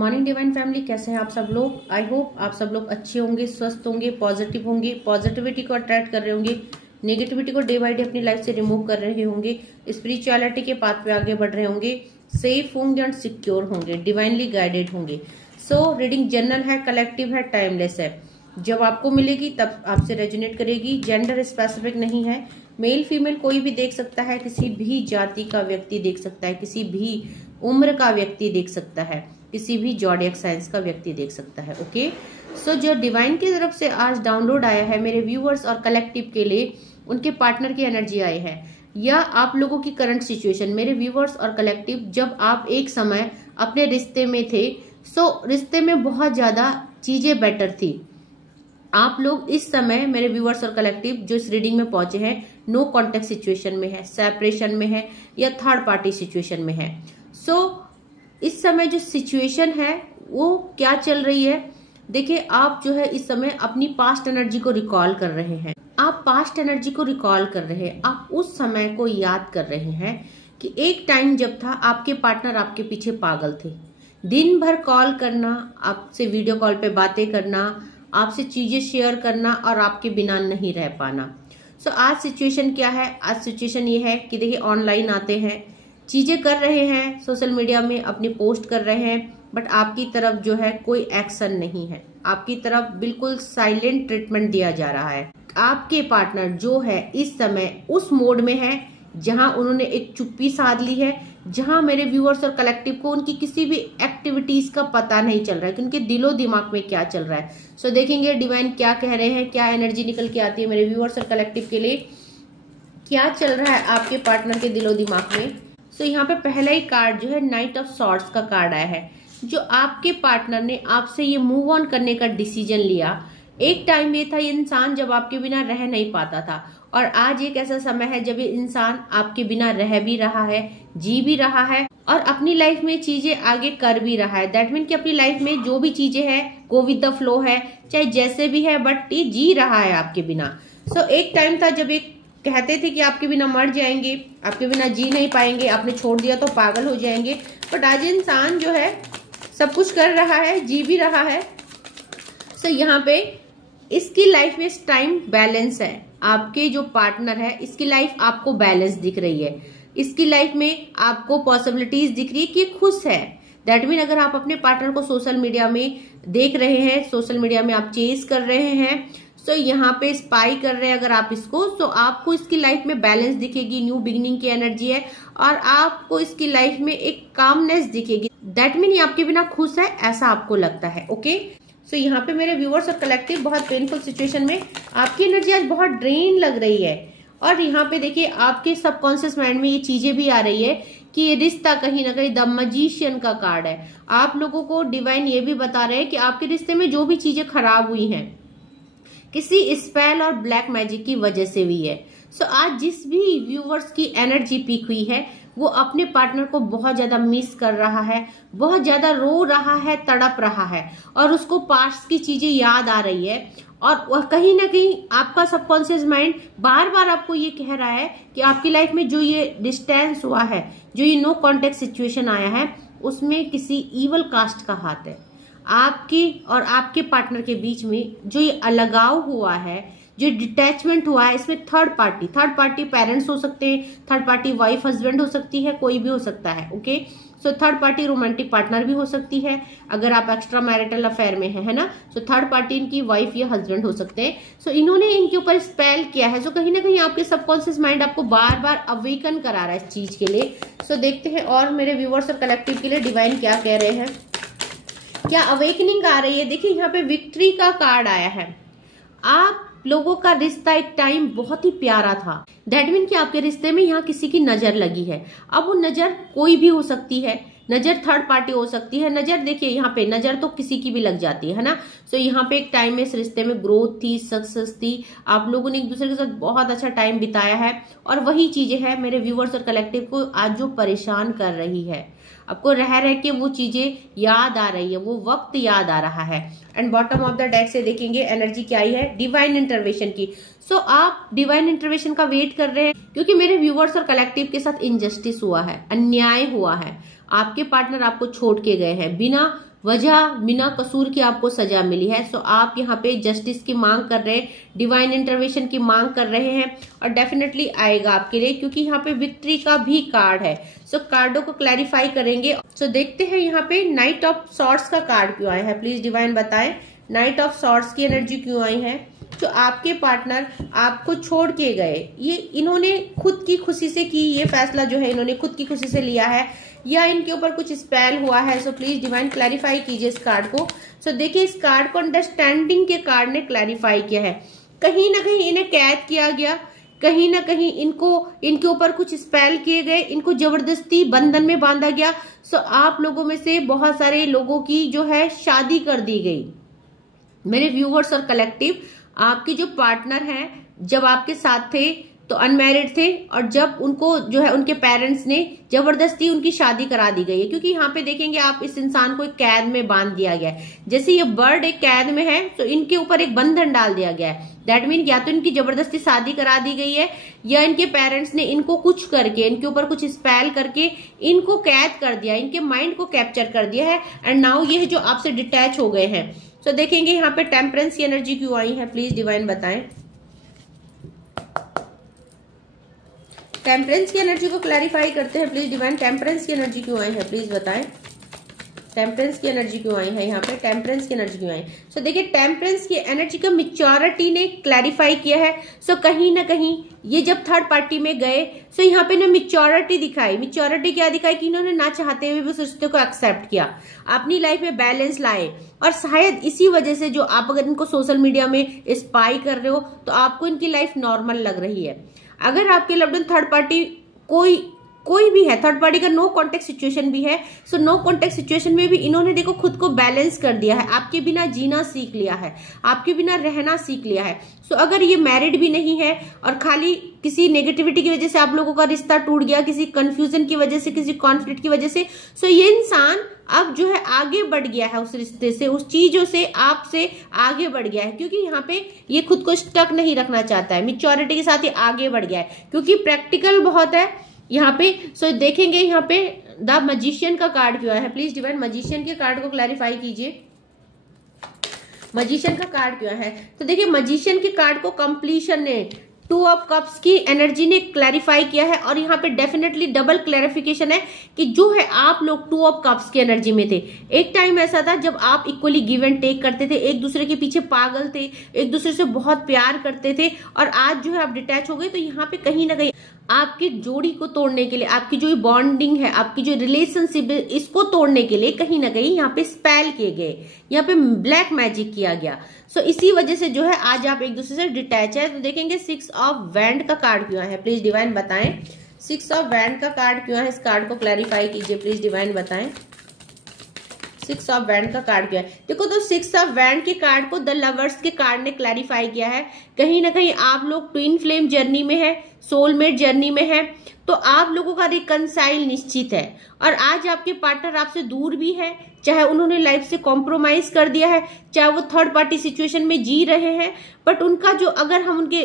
Morning divine family, कैसे हैं आप सब लोग। आई होप आप सब लोग अच्छे होंगे, स्वस्थ होंगे, पॉजिटिव होंगे, पॉजिटिविटी को अट्रैक्ट कर रहे होंगे, नेगेटिविटी को डे बाय डे अपनी लाइफ से रिमूव कर रहे होंगे, स्पिरिचुअलिटी के पाथ पे आगे बढ़ रहे होंगे, सेफ होंगे और सिक्योर होंगे, डिवाइनली गाइडेड होंगे। सो रीडिंग जनरल है, कलेक्टिव है, टाइमलेस है। जब आपको मिलेगी तब आपसे रेजोनेट करेगी। जेंडर स्पेसिफिक नहीं है, मेल फीमेल कोई भी देख सकता है, किसी भी जाति का व्यक्ति देख सकता है, किसी भी उम्र का व्यक्ति देख सकता है, किसी भी जॉडियक साइंस का व्यक्ति देख सकता है। ओके, सो जो डिवाइन की तरफ से आज डाउनलोड आया है मेरे व्यूअर्स और कलेक्टिव के लिए, उनके पार्टनर की एनर्जी आई है या आप लोगों की करंट सिचुएशन। मेरे व्यूअर्स और कलेक्टिव, जब आप एक समय अपने रिश्ते में थे, सो रिश्ते में बहुत ज्यादा चीजें बेटर थी। आप लोग इस समय मेरे व्यूअर्स और कलेक्टिव जो इस रीडिंग में पहुंचे हैं, नो कॉन्टेक्ट सिचुएशन में है, सेपरेशन में है या थर्ड पार्टी सिचुएशन में है। सो इस समय जो सिचुएशन है वो क्या चल रही है, देखिए आप जो है इस समय अपनी पास्ट एनर्जी को रिकॉल कर रहे हैं। आप पास्ट एनर्जी को रिकॉल कर रहे हैं, आप उस समय को याद कर रहे हैं कि एक टाइम जब था आपके पार्टनर आपके पीछे पागल थे। दिन भर कॉल करना, आपसे वीडियो कॉल पे बातें करना, आपसे चीजें शेयर करना और आपके बिना नहीं रह पाना। सो आज सिचुएशन क्या है, आज सिचुएशन ये है कि देखिए ऑनलाइन आते हैं, चीजें कर रहे हैं, सोशल मीडिया में अपनी पोस्ट कर रहे हैं, बट आपकी तरफ जो है कोई एक्शन नहीं है, आपकी तरफ बिल्कुल साइलेंट ट्रीटमेंट दिया जा रहा है। आपके पार्टनर जो है इस समय उस मोड में है जहां उन्होंने एक चुप्पी साध ली है, जहां मेरे व्यूअर्स और कलेक्टिव को उनकी किसी भी एक्टिविटीज का पता नहीं चल रहा है कि उनके दिलो दिमाग में क्या चल रहा है। सो देखेंगे डिवाइन क्या कह रहे हैं, क्या एनर्जी निकल के आती है मेरे व्यूअर्स और कलेक्टिव के लिए, क्या चल रहा है आपके पार्टनर के दिलो दिमाग में। सो यहाँ पे पहला ही कार्ड जो है नाइट ऑफ सॉर्ड्स का कार्ड आया है। जो आपके पार्टनर ने आपसे ये मूव ऑन करने का डिसीजन लिया। एक टाइम ये था ये इंसान जब आपके बिना रह नहीं पाता था, और आज एक ऐसा समय है जब ये इंसान आपके बिना रह भी रहा है, जी भी रहा है और अपनी लाइफ में चीजें आगे कर भी रहा है। दैट मीन कि अपनी लाइफ में जो भी चीजें है गो विद द फ्लो है, चाहे जैसे भी है, बट ये जी रहा है आपके बिना। सो एक टाइम था जब एक कहते थे कि आपके बिना मर जाएंगे, आपके बिना जी नहीं पाएंगे, आपने छोड़ दिया तो पागल हो जाएंगे, बट आज इंसान जो है सब कुछ कर रहा है, जी भी रहा है। सो यहाँ पे इसकी लाइफ में इस टाइम बैलेंस है। आपके जो पार्टनर है इसकी लाइफ आपको बैलेंस दिख रही है, इसकी लाइफ में आपको पॉसिबिलिटीज दिख रही है कि खुश है। दैट मीन अगर आप अपने पार्टनर को सोशल मीडिया में देख रहे हैं, सोशल मीडिया में आप चेज कर रहे हैं, सो यहाँ पे स्पाई कर रहे हैं अगर आप इसको, तो आपको इसकी लाइफ में बैलेंस दिखेगी, न्यू बिगिनिंग की एनर्जी है और आपको इसकी लाइफ में एक कामनेस दिखेगी। दैट मीन ये आपके बिना खुश है, ऐसा आपको लगता है। ओके, सो यहाँ पे मेरे व्यूअर्स और कलेक्टिव बहुत पेनफुल सिचुएशन में आपकी एनर्जी आज बहुत ड्रेन लग रही है, और यहाँ पे देखिए आपके सबकॉन्शियस माइंड में ये चीजें भी आ रही है कि ये रिश्ता कहीं ना कहीं द मैजिशियन का कार्ड है। आप लोगों को डिवाइन ये भी बता रहे हैं कि आपके रिश्ते में जो भी चीजें खराब हुई हैं किसी स्पेल और ब्लैक मैजिक की वजह से हुई है। सो आज जिस भी व्यूवर्स की एनर्जी पीक हुई है वो अपने पार्टनर को बहुत ज्यादा मिस कर रहा है, बहुत ज्यादा रो रहा है, तड़प रहा है और उसको पास्ट की चीजें याद आ रही है, और कहीं ना कहीं आपका सबकॉन्शियस माइंड बार बार आपको ये कह रहा है कि आपकी लाइफ में जो ये डिस्टेंस हुआ है, जो ये नो कॉन्टेक्ट सिचुएशन आया है, उसमें किसी इवल कास्ट का हाथ है। आपके और आपके पार्टनर के बीच में जो ये अलगाव हुआ है, जो डिटैचमेंट हुआ है, इसमें थर्ड पार्टी पेरेंट्स हो सकते हैं, थर्ड पार्टी वाइफ हस्बैंड हो सकती है, कोई भी हो सकता है। Okay, so third party romantic partner भी हो सकती है अगर आप एक्स्ट्रा मैरिटल अफेयर में है ना। सो थर्ड पार्टी इनकी वाइफ या हस्बैंड हो सकते हैं। सो इन्होंने इनके ऊपर स्पेल किया है। सो कहीं ना कहीं आपके सबकॉन्शियस माइंड आपको बार बार अवेकन करा रहा है इस चीज के लिए। सो देखते हैं और मेरे व्यूअर्स और कलेक्टिव के लिए डिवाइन क्या कह रहे हैं, क्या अवेकनिंग आ रही है। देखिए यहाँ पे विक्ट्री का कार्ड आया है। आप लोगों का रिश्ता एक टाइम बहुत ही प्यारा था। दैट मीन कि आपके रिश्ते में यहाँ किसी की नजर लगी है। अब वो नजर कोई भी हो सकती है, नजर थर्ड पार्टी हो सकती है, नजर देखिए यहाँ पे नजर तो किसी की भी लग जाती है ना। सो यहाँ पे एक टाइम में इस रिश्ते में ग्रोथ थी, सक्सेस थी, आप लोगों ने एक दूसरे के साथ बहुत अच्छा टाइम बिताया है, और वही चीजें है मेरे व्यूअर्स और कलेक्टिव को आज जो परेशान कर रही है, आपको रह रह के वो चीजें याद आ रही है, वो वक्त याद आ रहा है। And bottom of the deck से देखेंगे एनर्जी क्या आई है, डिवाइन इंटरवेंशन की। सो आप डिवाइन इंटरवेंशन का वेट कर रहे हैं क्योंकि मेरे व्यूअर्स और कलेक्टिव के साथ इनजस्टिस हुआ है, अन्याय हुआ है। आपके पार्टनर आपको छोड़ के गए हैं बिना वजह बिना कसूर की आपको सजा मिली है। सो आप यहाँ पे जस्टिस की मांग कर रहे हैं, डिवाइन इंटरवेंशन की मांग कर रहे हैं और डेफिनेटली आएगा आपके लिए, क्योंकि यहाँ पे विक्ट्री का भी कार्ड है। सो कार्डों को क्लैरिफाई करेंगे। सो देखते हैं यहाँ पे नाइट ऑफ सॉर्ड्स का कार्ड क्यों आया है, प्लीज डिवाइन बताएं नाइट ऑफ सॉर्ड्स की एनर्जी क्यों आई है। जो आपके पार्टनर आपको छोड़ के गए, ये इन्होंने खुद की खुशी से की, ये फैसला जो है इन्होंने खुद की खुशी से लिया है या इनके ऊपर कुछ स्पेल हुआ है। सो प्लीज डिवाइन क्लैरिफाई कीजिए इस कार्ड को। सो देखिए इस कार्ड को अंडरस्टैंडिंग के कार्ड ने क्लैरिफाई किया है। कहीं ना कहीं इन्हें कैद किया गया, कहीं ना कहीं इनको इनके ऊपर कुछ स्पेल किए गए, इनको जबरदस्ती बंधन में बांधा गया। सो आप लोगों में से बहुत सारे लोगों की जो है शादी कर दी गई। मेरे व्यूवर्स और कलेक्टिव, आपके जो पार्टनर हैं जब आपके साथ थे तो अनमैरिड थे, और जब उनको जो है उनके पेरेंट्स ने जबरदस्ती उनकी शादी करा दी गई है, क्योंकि यहाँ पे देखेंगे आप इस इंसान को एक कैद में बांध दिया गया है। जैसे ये बर्ड एक कैद में है तो इनके ऊपर एक बंधन डाल दिया गया है। दैट मीन या तो इनकी जबरदस्ती शादी करा दी गई है या इनके पेरेंट्स ने इनको कुछ करके, इनके ऊपर कुछ स्पेल करके इनको कैद कर दिया, इनके माइंड को कैप्चर कर दिया है। एंड नाउ ये जो आपसे डिटैच हो गए हैं। सो देखेंगे यहाँ पे टेम्परेंस की एनर्जी क्यों आई है, प्लीज डिवाइन बताएं। टेम्परेंस की एनर्जी को क्लैरिफाई करते हैं प्लीज डिवाइन। टेम्परेंस की एनर्जी क्यों आई है, प्लीज बताएं। टेम्परेंस की एनर्जी क्यों आई है यहाँ पे, टेम्परेंस की एनर्जी क्यों आई। सो देखिए टेम्परेंस की एनर्जी का मैच्योरिटी ने क्लैरिफाई किया है। सो कहीं ना कहीं ये जब थर्ड पार्टी में गए, सो यहाँ पे ना मैच्योरिटी दिखाई। मैच्योरिटी क्या दिखाई कि इन्होंने ना चाहते हुए भी उस रिश्ते को एक्सेप्ट किया, अपनी लाइफ में बैलेंस लाए। और शायद इसी वजह से जो आप अगर इनको सोशल मीडिया में स्पाई कर रहे हो तो आपको इनकी लाइफ नॉर्मल लग रही है। अगर आपके लव्ड वन थर्ड पार्टी कोई भी है, थर्ड पार्टी का नो कॉन्टेक्ट सिचुएशन भी है, सो नो कॉन्टेक्ट सिचुएशन में भी इन्होंने देखो खुद को बैलेंस कर दिया है, आपके बिना जीना सीख लिया है, आपके बिना रहना सीख लिया है। सो अगर ये मैरिड भी नहीं है और खाली किसी नेगेटिविटी की वजह से आप लोगों का रिश्ता टूट गया, किसी कंफ्यूजन की वजह से, किसी कॉन्फ्लिक्ट की वजह से, सो ये इंसान अब जो है आगे बढ़ गया है उस रिश्ते से, उस चीजों से, आपसे आगे बढ़ गया है, क्योंकि यहाँ पे ये खुद को स्टक नहीं रखना चाहता है। मैच्योरिटी के साथ ही आगे बढ़ गया है क्योंकि प्रैक्टिकल बहुत है यहाँ पे। सो देखेंगे यहाँ पे द मैजिशियन का कार्ड क्यों आया है, प्लीज डिवाइन मैजिशियन के कार्ड को क्लैरिफाई कीजिए। मैजिशियन का कार्ड क्यों है, तो देखिए मैजिशियन के कार्ड को कंप्लीशन ने, टू ऑफ कप्स की एनर्जी ने क्लैरिफाई किया है। और यहाँ पे डेफिनेटली डबल क्लैरिफिकेशन है कि जो है आप लोग टू ऑफ कप्स की एनर्जी में थे। एक टाइम ऐसा था जब आप इक्वली गिव एंड टेक करते थे, एक दूसरे के पीछे पागल थे, एक दूसरे से बहुत प्यार करते थे, और आज जो है आप डिटैच हो गए। तो यहाँ पे कहीं ना कहीं आपकी जोड़ी को तोड़ने के लिए, आपकी जो बॉन्डिंग है, आपकी जो रिलेशनशिप है, इसको तोड़ने के लिए कहीं ना कहीं यहाँ पे स्पेल किए गए, यहाँ पे ब्लैक मैजिक किया गया। सो इसी वजह से जो है आज आप एक दूसरे से डिटैच है। तो देखेंगे 6 ऑफ वैंड का कार्ड क्यों है, प्लीज डिवाइन बताएं। 6 ऑफ वैंड का कार्ड क्यों है, इस कार्ड को क्लैरिफाई कीजिए प्लीज डिवाइन बताएं। 6 ऑफ वैंड का कार्ड क्या है, देखो तो 6 ऑफ वैंड के कार्ड को द लवर्स के कार्ड ने क्लैरिफाई किया है। कहीं ना कहीं आप लोग ट्विन फ्लेम जर्नी में है, सोलमेट जर्नी में है, तो आप लोगों का रिकंसाइल निश्चित है। और आज आपके पार्टनर आपसे दूर भी है, चाहे उन्होंने लाइफ से कॉम्प्रोमाइज कर दिया है, चाहे वो थर्ड पार्टी सिचुएशन में जी रहे हैं, बट उनका जो, अगर हम उनके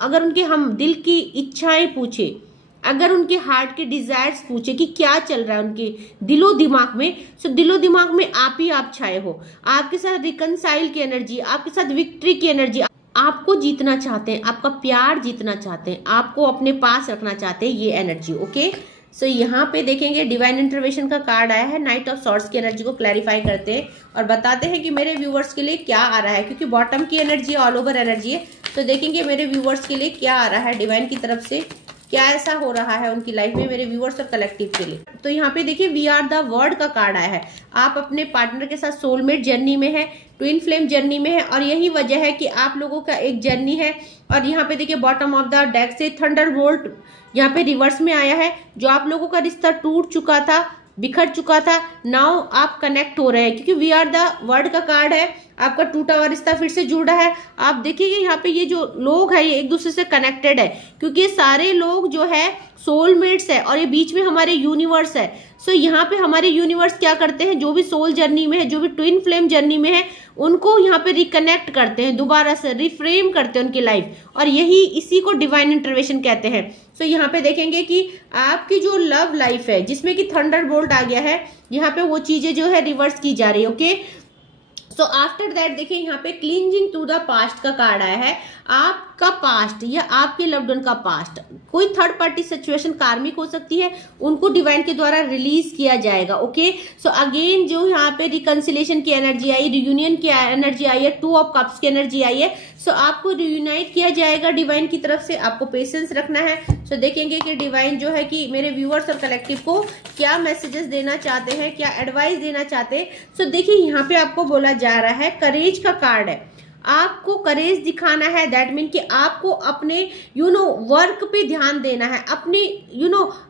अगर उनके हम दिल की इच्छाएं पूछे, अगर उनके हार्ट के डिजायर्स पूछे कि क्या चल रहा है उनके दिलो दिमाग में, सो दिलो दिमाग में आप ही आप छाए हो। आपके साथ रिकंसाइल की एनर्जी, आपके साथ विक्ट्री की एनर्जी, आपको जीतना चाहते हैं, आपका प्यार जीतना चाहते हैं, आपको अपने पास रखना चाहते हैं, ये एनर्जी। ओके, सो यहाँ पे देखेंगे डिवाइन इंटरवेंशन का कार्ड आया है। नाइट ऑफ सॉर्ड्स की एनर्जी को क्लैरिफाई करते हैं और बताते हैं कि मेरे व्यूवर्स के लिए क्या आ रहा है, क्योंकि बॉटम की एनर्जी ऑल ओवर एनर्जी है। तो देखेंगे मेरे व्यूवर्स के लिए क्या आ रहा है डिवाइन की तरफ से, क्या ऐसा हो रहा है उनकी लाइफ में, मेरे व्यूअर्स और कलेक्टिव के लिए। तो यहाँ पे देखिए वी आर द वर्ड का कार्ड आया है। आप अपने पार्टनर के साथ सोलमेट जर्नी में है, ट्विन फ्लेम जर्नी में है, और यही वजह है कि आप लोगों का एक जर्नी है। और यहाँ पे देखिए बॉटम ऑफ द डेक से थंडर बोल्ट यहाँ पे रिवर्स में आया है। जो आप लोगों का रिश्ता टूट चुका था, बिखर चुका था, नाउ आप कनेक्ट हो रहे हैं, क्योंकि वी आर द वर्ड का कार्ड है। आपका टूटा हुआ रिश्ता फिर से जुड़ रहा है। आप देखिए यहाँ पे ये जो लोग है ये एक दूसरे से कनेक्टेड है, क्योंकि ये सारे लोग जो है सोलमेट्स है और ये बीच में हमारे यूनिवर्स है। सो यहाँ पे हमारे यूनिवर्स क्या करते हैं, जो भी सोल जर्नी में है, जो भी ट्विन फ्लेम जर्नी में है, उनको यहाँ पे रिकनेक्ट करते हैं, दोबारा से रिफ्रेम करते हैं उनकी लाइफ, और यही इसी को डिवाइन इंटरवेंशन कहते हैं। सो यहाँ पे देखेंगे कि आपकी जो लव लाइफ है जिसमें कि थंडरबोल्ट आ गया है, यहाँ पे वो चीजें जो है रिवर्स की जा रही है। ओके, सो आफ्टर दैट देखिए यहाँ पे क्लींजिंग टू द पास्ट का कार्ड आया है। आपका पास्ट या आपके लव्ड वन का पास्ट, कोई थर्ड पार्टी सिचुएशन कार्मिक हो सकती है, उनको डिवाइन के द्वारा रिलीज किया जाएगा। ओके, सो अगेन जो यहाँ पे रिकंसिलेशन की एनर्जी आई, रियूनियन की एनर्जी आई है, 2 ऑफ कप्स की एनर्जी आई है। सो आपको रियूनाइट किया जाएगा डिवाइन की तरफ से, आपको पेशेंस रखना है। सो देखेंगे कि डिवाइन जो है कि मेरे व्यूअर्स और कलेक्टिव को क्या मैसेजेस देना चाहते हैं, क्या एडवाइस देना चाहते हैं। सो देखिए यहाँ पे आपको बोला जा रहा है, करेज का कार्ड है, आपको करेज दिखाना है। दैट मीन कि आपको अपने वर्क पे ध्यान देना है, अपनी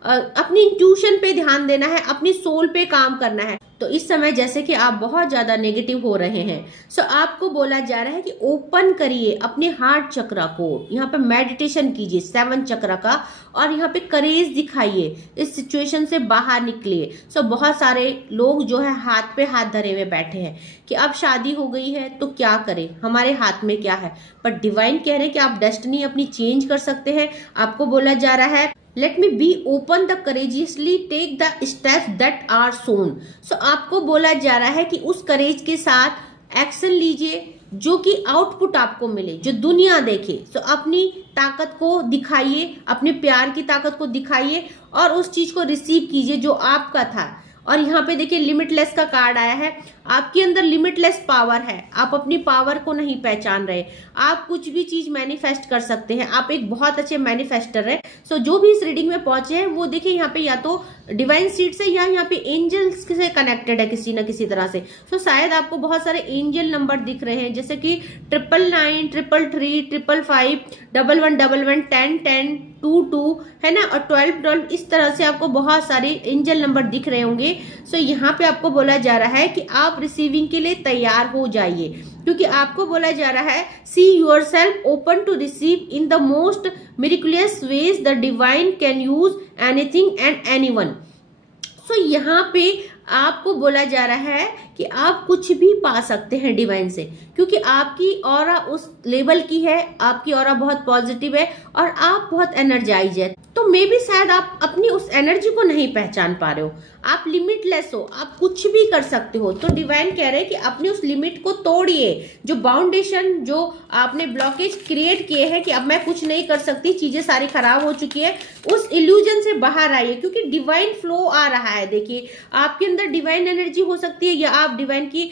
अपनी इंट्यूशन पे ध्यान देना है, अपनी सोल पे काम करना है। तो इस समय जैसे कि आप बहुत ज्यादा नेगेटिव हो रहे हैं, सो आपको बोला जा रहा है कि ओपन करिए अपने हार्ट चक्रा को, यहाँ पे मेडिटेशन कीजिए 7 चक्रा का, और यहाँ पे करेज दिखाइए, इस सिचुएशन से बाहर निकलिए। सो बहुत सारे लोग जो है हाथ पे हाथ धरे हुए बैठे हैं कि अब शादी हो गई है तो क्या करें, हमारे हाथ में क्या है। बट डिवाइन कह रहे हैं कि आप डेस्टिनी अपनी चेंज कर सकते हैं। आपको बोला जा रहा है let me be open the courageously take the steps that are shown. So आपको बोला जा रहा है कि उस करेज के साथ एक्शन लीजिए जो कि आउटपुट आपको मिले, जो दुनिया देखे। सो अपनी ताकत को दिखाइए, अपने प्यार की ताकत को दिखाइए और उस चीज को रिसीव कीजिए जो आपका था। और यहाँ पे देखिए लिमिटलेस का कार्ड आया है, आपके अंदर लिमिटलेस पावर है, आप अपनी पावर को नहीं पहचान रहे, आप कुछ भी चीज मैनिफेस्ट कर सकते हैं, आप एक बहुत अच्छे मैनिफेस्टर है। सो जो भी इस रीडिंग में पहुंचे हैं वो देखिए यहाँ पे या तो डिवाइन सीड से या यहाँ पे एंजल्स से कनेक्टेड है किसी न किसी तरह से। सो शायद आपको बहुत सारे एंजल नंबर दिख रहे हैं, जैसे कि 999, 333, 555, 1111, 1010, 22 है ना, और 1212, इस तरह से आपको बहुत सारे एंजल नंबर दिख रहे होंगे। सो यहाँ पे आपको बोला जा रहा है कि आप रिसीविंग के लिए तैयार हो जाइए, क्योंकि आपको बोला जा रहा है see yourself open to receive in the most miraculous ways the divine can use anything and anyone. So यहाँ पे आपको बोला जा रहा है कि आप कुछ भी पा सकते हैं डिवाइन से, क्योंकि आपकी ऑरा उस लेवल की है, आपकी ऑरा बहुत पॉजिटिव है और आप बहुत एनर्जाइज है। तो मे भी शायद आप अपनी उस एनर्जी को नहीं पहचान पा रहे हो, आप लिमिटलेस हो, आप कुछ भी कर सकते हो। तो डिवाइन कह रहे हैं कि अपने उस लिमिट को तोड़िए, जो बाउंडेशन, जो आपने ब्लॉकेज क्रिएट किए हैं कि अब मैं कुछ नहीं कर सकती, चीजें सारी खराब हो चुकी है, उस इल्यूजन से बाहर आइए, क्योंकि डिवाइन फ्लो आ रहा है। देखिए आपके अंदर डिवाइन एनर्जी हो सकती है, या आप डिवाइन की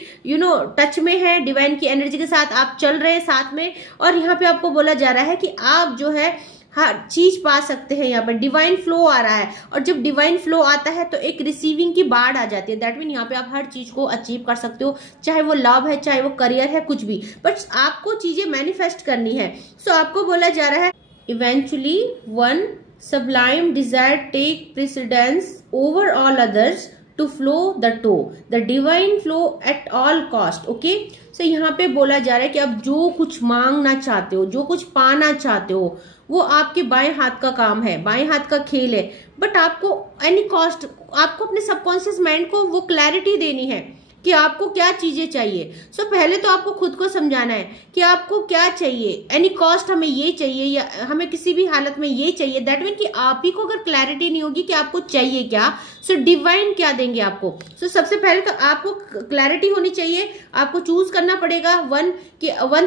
टच में है, डिवाइन की एनर्जी के साथ आप चल रहे हैं साथ में, और यहाँ पे आपको बोला जा रहा है कि आप जो है हर चीज पा सकते हैं। यहाँ पर डिवाइन फ्लो आ रहा है, और जब डिवाइन फ्लो आता है तो एक रिसीविंग की बाढ़ आ जाती है। दैट मीन यहाँ पे आप हर चीज को अचीव कर सकते हो, चाहे वो लव है, चाहे वो करियर है, कुछ भी, बट आपको चीजें मैनिफेस्ट करनी है। सो आपको बोला जा रहा है eventually one sublime desire take precedence over all others to flow the divine flow at all cost। Okay, so यहाँ पे बोला जा रहा है कि आप जो कुछ मांगना चाहते हो, जो कुछ पाना चाहते हो, वो आपके बाएं हाथ का काम है, बाएं हाथ का खेल है। बट आपको एनी कॉस्ट, आपको अपने सबकॉन्शियस माइंड को वो क्लैरिटी देनी है कि आपको क्या चीजें चाहिए। सो पहले तो आपको खुद को समझाना है कि आपको क्या चाहिए, एनी कॉस्ट हमें ये चाहिए या हमें किसी भी हालत में ये चाहिए। दैट मीन कि आप ही को अगर क्लैरिटी नहीं होगी कि आपको चाहिए क्या, सो डिवाइन क्या देंगे आपको। सो सबसे पहले तो आपको क्लैरिटी होनी चाहिए, आपको चूज करना पड़ेगा वन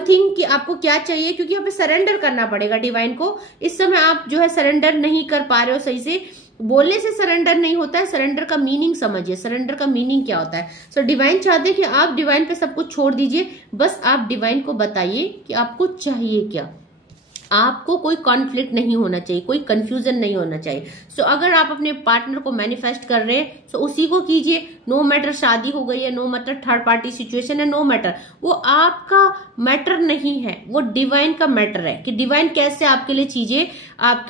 थिंग कि आपको क्या चाहिए, क्योंकि हमें सरेंडर करना पड़ेगा डिवाइन को। इस समय आप जो है सरेंडर नहीं कर पा रहे हो सही से, बोलने से सरेंडर नहीं होता है, सरेंडर का मीनिंग समझिए, सरेंडर का मीनिंग क्या होता है। सो डिवाइन चाहते हैं कि आप डिवाइन पे सब कुछ छोड़ दीजिए, बस आप डिवाइन को बताइए कि आपको चाहिए क्या। आपको कोई कॉन्फ्लिक्ट नहीं होना चाहिए, कोई कंफ्यूजन नहीं होना चाहिए। सो अगर आप अपने पार्टनर को मैनिफेस्ट कर रहे हैं तो उसी को कीजिए, नो मैटर शादी हो गई है, no matter third party situation है, नो मैटर, वो आपका मैटर नहीं है, वो डिवाइन का मैटर है कि डिवाइन कैसे आपके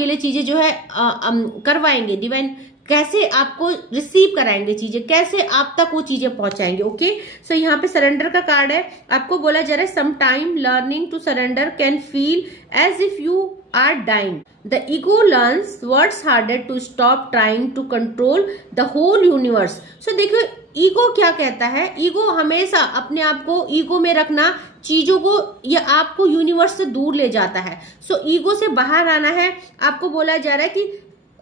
लिए चीजें जो है करवाएंगे। डिवाइन कैसे आपको रिसीव कराएंगे चीजें, कैसे आप तक वो चीजें पहुंचाएंगे। ओके, सो यहाँ पे सरेंडर का कार्ड है। आपको बोला जा रहा है some time learning to surrender can feel as if you are dying. The ego learns what's harder to stop trying to control the whole universe. So देखो ईगो क्या कहता है, ईगो हमेशा अपने आप को ईगो में रखना चीजों को या आपको यूनिवर्स से दूर ले जाता है। सो ईगो से बाहर आना है। आपको बोला जा रहा है कि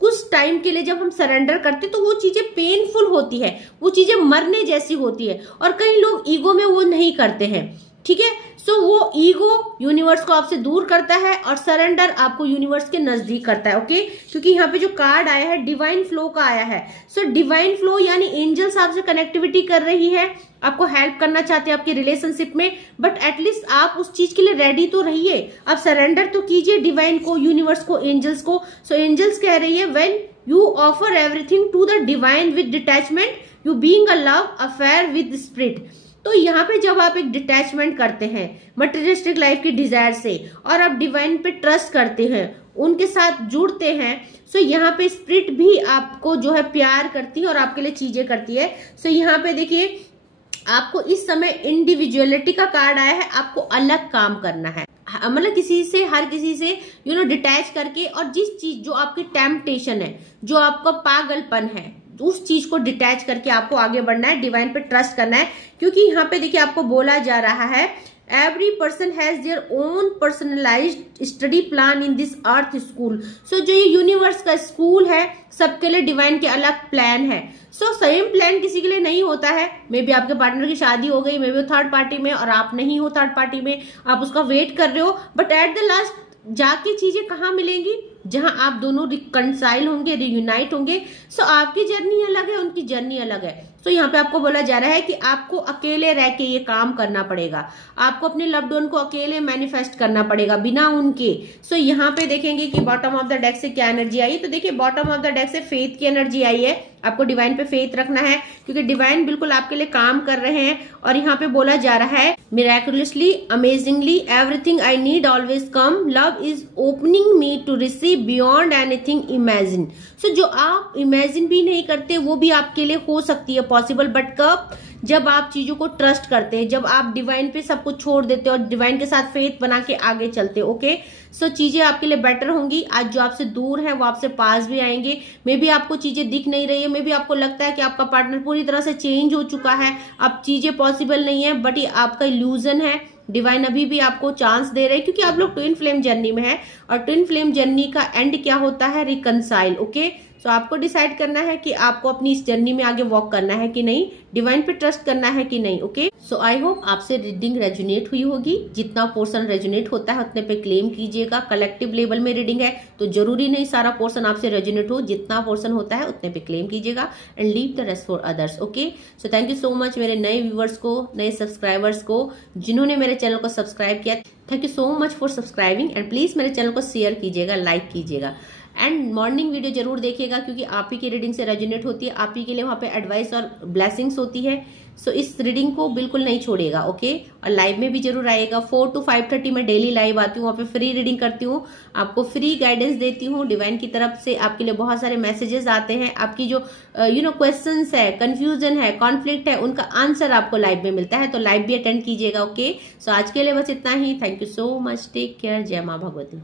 कुछ टाइम के लिए जब हम सरेंडर करते तो वो चीजें पेनफुल होती है, वो चीजें मरने जैसी होती है, और कई लोग ईगो में वो नहीं करते हैं। ठीक है, सो वो ईगो यूनिवर्स को आपसे दूर करता है और सरेंडर आपको यूनिवर्स के नजदीक करता है। ओके, क्योंकि यहाँ पे जो कार्ड आया है डिवाइन फ्लो का आया है। सो डिवाइन फ्लो यानी एंजल्स आपसे कनेक्टिविटी कर रही है, आपको हेल्प करना चाहते हैं आपके रिलेशनशिप में, बट एटलीस्ट आप उस चीज के लिए रेडी तो रहिए। आप सरेंडर तो कीजिए डिवाइन को, यूनिवर्स को, एंजल्स को। सो एंजल्स कह रही है when you offer everything to the divine with detachment you being a love affair with spirit. तो यहाँ पे जब आप एक डिटैचमेंट करते हैं मटेरियलिस्टिक लाइफ की डिजायर से और आप डिवाइन पे ट्रस्ट करते हैं, उनके साथ जुड़ते हैं, सो यहाँ पे स्पिरिट भी आपको जो है प्यार करती है और आपके लिए चीजें करती है। सो यहाँ पे देखिए आपको इस समय इंडिविजुअलिटी का कार्ड आया है, आपको अलग काम करना है, मतलब किसी से, हर किसी से डिटैच करके, और जिस चीज जो आपकी टेम्पटेशन है, जो आपका पागलपन है, उस चीज को डिटैच करके आपको आगे बढ़ना है, डिवाइन पे ट्रस्ट करना है। क्योंकि यहाँ पे देखिए आपको बोला जा रहा है every person has their own personalised study plan in this earth school. So जो ये यूनिवर्स का स्कूल है सबके लिए डिवाइन के अलग प्लान है। सो सेम प्लान किसी के लिए नहीं होता है। मे बी आपके पार्टनर की शादी हो गई, मे बी थर्ड पार्टी में और आप नहीं हो थर्ड पार्टी में, आप उसका वेट कर रहे हो, बट एट द लास्ट जाके चीजें कहाँ मिलेंगी, जहां आप दोनों रिकंसाइल होंगे, रियूनाइट होंगे। सो आपकी जर्नी अलग है, उनकी जर्नी अलग है। सो यहाँ पे आपको बोला जा रहा है कि आपको अकेले रह के ये काम करना पड़ेगा, आपको अपने लव्ड वन को अकेले मैनिफेस्ट करना पड़ेगा बिना उनके। सो यहाँ पे देखेंगे कि बॉटम ऑफ द डेक से क्या एनर्जी आई। तो देखिए बॉटम ऑफ द डेक से फेथ की एनर्जी आई है। आपको डिवाइन पे फेथ रखना है क्योंकि डिवाइन बिल्कुल आपके लिए काम कर रहे हैं। और यहाँ पे बोला जा रहा है miraculously, amazingly, everything I need always come, love is opening me to receive beyond anything imagine. So जो आप इमेजिन भी नहीं करते वो भी आपके लिए हो सकती है पॉसिबल, बट कब, जब आप चीजों को ट्रस्ट करते हैं, जब आप डिवाइन पे सब कुछ छोड़ देते हो और डिवाइन के साथ फेथ बना के आगे चलते हो। ओके, सो चीजें आपके लिए बेटर होंगी। आज जो आपसे दूर है वो आपसे पास भी आएंगे। मे बी आपको चीजें दिख नहीं रही है, मे बी आपको लगता है कि आपका पार्टनर पूरी तरह से चेंज हो चुका है, अब चीजें पॉसिबल नहीं है, बट ये आपका इल्यूजन है। डिवाइन अभी भी आपको चांस दे रहे हैं क्योंकि आप लोग ट्विन फ्लेम जर्नी में है, और ट्विन फ्लेम जर्नी का एंड क्या होता है, रिकंसाइल। ओके, सो आपको डिसाइड करना है कि आपको अपनी इस जर्नी में आगे वॉक करना है कि नहीं, डिवाइन पे ट्रस्ट करना है कि नहीं। ओके, सो आई होप आपसे रीडिंग रेजोनेट हुई होगी। जितना पोर्शन रेजोनेट होता है उतने पे क्लेम कीजिएगा। कलेक्टिव लेवल में रीडिंग है तो जरूरी नहीं सारा पोर्शन आपसे रेजोनेट हो, जितना पोर्शन होता है उतने पे क्लेम कीजिएगा and leave the rest for others. Okay, so thank you so much मेरे नए व्यूवर्स को, नए सब्सक्राइबर्स को जिन्होंने मेरे चैनल को सब्सक्राइब किया। Thank you so much for subscribing and please मेरे चैनल को शेयर कीजिएगा, लाइक कीजिएगा एंड मॉर्निंग वीडियो जरूर देखिएगा क्योंकि आप ही की रीडिंग से रेजोनेट होती है, आप ही के लिए वहां पे एडवाइस और ब्लेसिंग्स होती है। सो इस रीडिंग को बिल्कुल नहीं छोड़िएगा। ओके, और लाइव में भी जरूर आएगा। 4 to 5:30 में डेली लाइव आती हूँ, वहाँ पे फ्री रीडिंग करती हूँ, आपको फ्री गाइडेंस देती हूँ। डिवाइन की तरफ से आपके लिए बहुत सारे मैसेजेस आते हैं, आपकी जो क्वेश्चंस है, कंफ्यूजन है, कॉन्फ्लिक्ट है, उनका आंसर आपको लाइव में मिलता है, तो लाइव भी अटेंड कीजिएगा। ओके, सो आज के लिए बस इतना ही। Thank you so much, take care, जय माँ भगवती।